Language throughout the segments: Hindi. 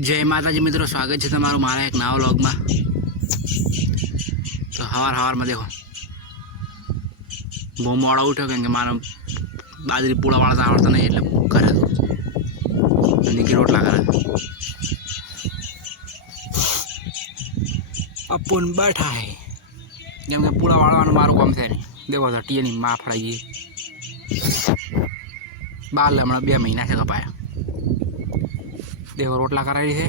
जय माताजी मित्रों, स्वागत है तमारू मारा एक नवा व्लॉग में। तो हवार में देखो बहुत मोड़ा उठो केम के मारे बाजरी पूड़ा वाला आवड़ता नहीं એટલે કરે તો નીકી રોટલા કરે अपन बैठा है જેમ કે પૂડા વાળવાનું મારું કામ છે નહીં। देखो तो ટીની માં ફડાઈ ગઈ બાલ હમણાં 2 મહિના છે કપાયા। देखो रोटला कराई है।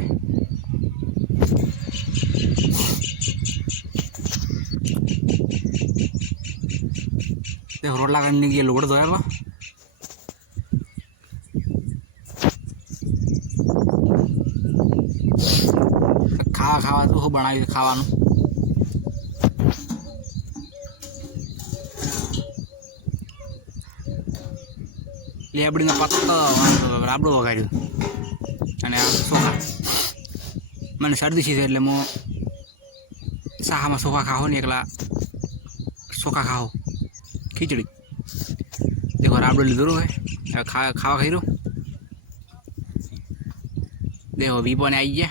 देखो रोटला करने के लोड़ दो यार खावा खावा तो बना खावा लेबड़ी पत्ता राबड़ो वगाड़ू અને આ સોખા મને શરદી છે એટલે હું સાહામાં સોખા ખાઓ ને એકલા સોખા ખાઓ ખીચડી। देखो राबड़ो लीधो है खावा खाई रो। देखो वीपो ने आई गया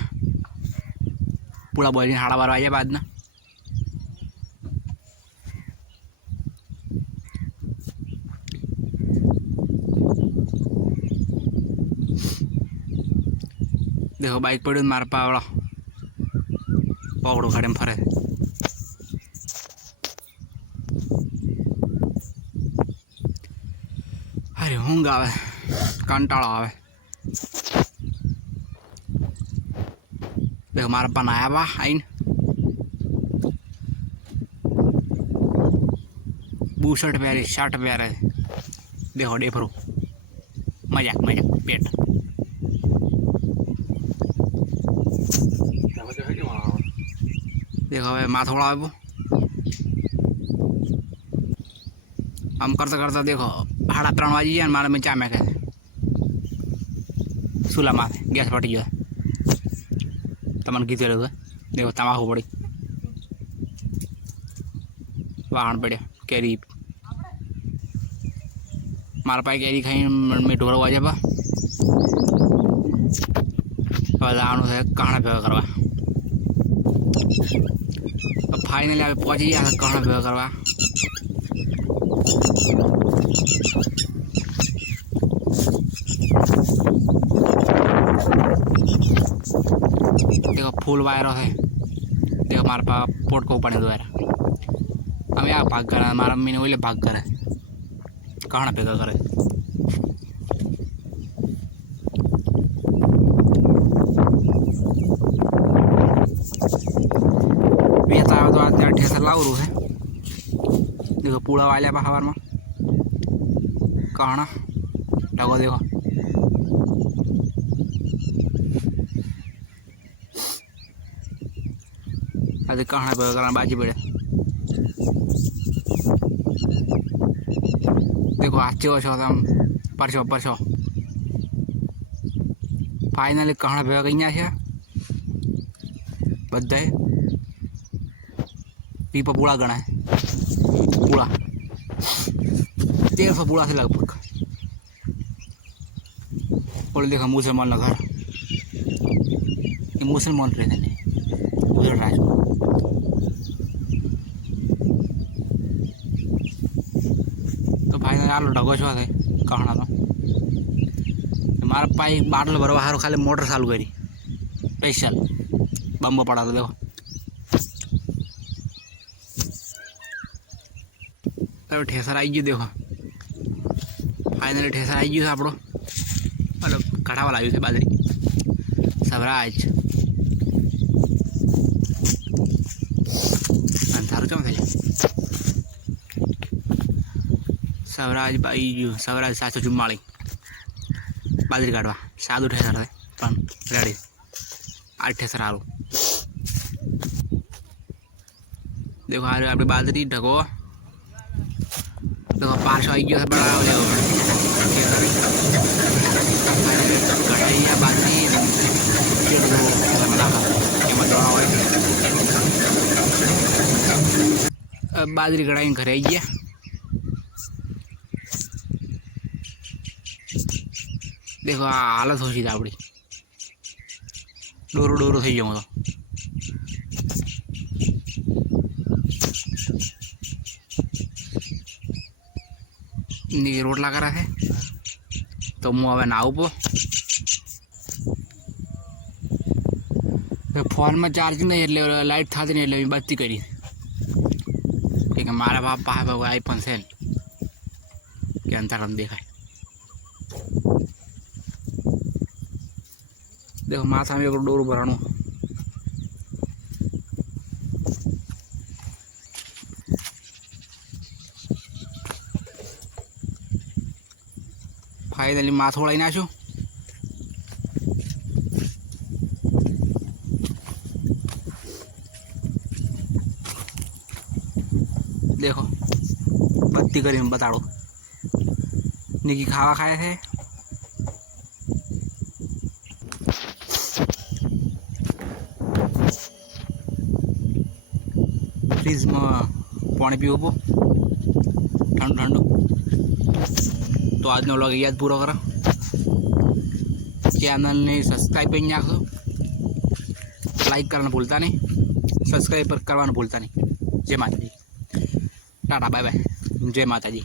पूरा बॉल 12:30 वागे बाद ना। देखो बाइक पड़े मार पावड़ा पकड़ो खाड़े में फरे। अरे ऊँग आवे कंटाळो आवे। देखो मारा पा आया बा आईन बूशर्ट पहरी शर्ट पहरे। देखो डेफरो मजाक मजाक पेट। देखो हमें माथोड़ा आवे हम करता करता देखो 3:30 वाजी जाए मारे में चामे के सूला माथे गैस फटी गया तमन कीधे रहे। देखो तमाकू पड़ी वाहन पड़े कैरी मारा पाई कैरी खाई में ढोरा आ जाबा जाणु है कहाना भेगा करवा। अब फाइनली आप पहुंच गया कहाना भेगा करवा। देखो फुल वायरो है। देखो हमारे पास पोट को ऊपर द्वारा हम यहाँ भाग कर हमारा मम्मी ने बोले भाग करे कहाना भेगा करे। तो आज ठेसा लावरू है। देखो पूड़ा वाले हवार में कहाना लगो। देखो अरे कहाना करना बाजी पड़े। देखो आज छो तम परसो परसो फाइनली कहाना भेगा कहीं है बधाए पीपा पूड़ा गणा है पूड़ा 1300 पूड़ा से लगभग। और देखो मुसलमान ना घर मुसलमान रहते हैं उधर राज। तो भाई आलो ढगो छो थे कहना तो मारा पाई बाटलो भरवा हारो खाली मोटर चालू करी स्पेशल बम्बो पड़ा। तो देखो तब ठेसर आई गई। देखो फाइनली ठेसर आई गई आपड़ो मतलब काढ़ा वाला आई बाजरी सबराज थारू क्यों थे सबराज आई गयो। सबराज 744 बाजरी काढ़वा सादू ठेसर है पण रेडी 8 ठेसर आलू। देखो आ अपनी बाजरी ढको। देखो 500 आई गया बड़ा बाजरी कढ़ाई घर आई गया। देखो आ हालत हो सी आपड़ी डोरो डोरो थी जाऊँ तो रोटला करा है तो हूँ हमें नाव पो फोन में चार्जिंग नहीं એટલે લાઇટ થતી નહીં એટલે બત્તી કરી કે મારા બાપ પાસે આઈફોન છે કે અંધારામાં દેખાય देखो माथा में एक डोर भराणु फाइनली माथो वळाई नाख्યું देखो बत्ती करीने बताड़ो निकी खावा खाए थे फ्रीज में पानी पीवो पो ठंडू ठंडू तो आज नो व्लॉग याद पूरा करा चैनल ने सब्सक्राइब कर नाखो लाइक करना भूलता नहीं सब्सक्राइब करवाना भूलता नहीं जय माता जी टाटा बाय बाय जय माता जी।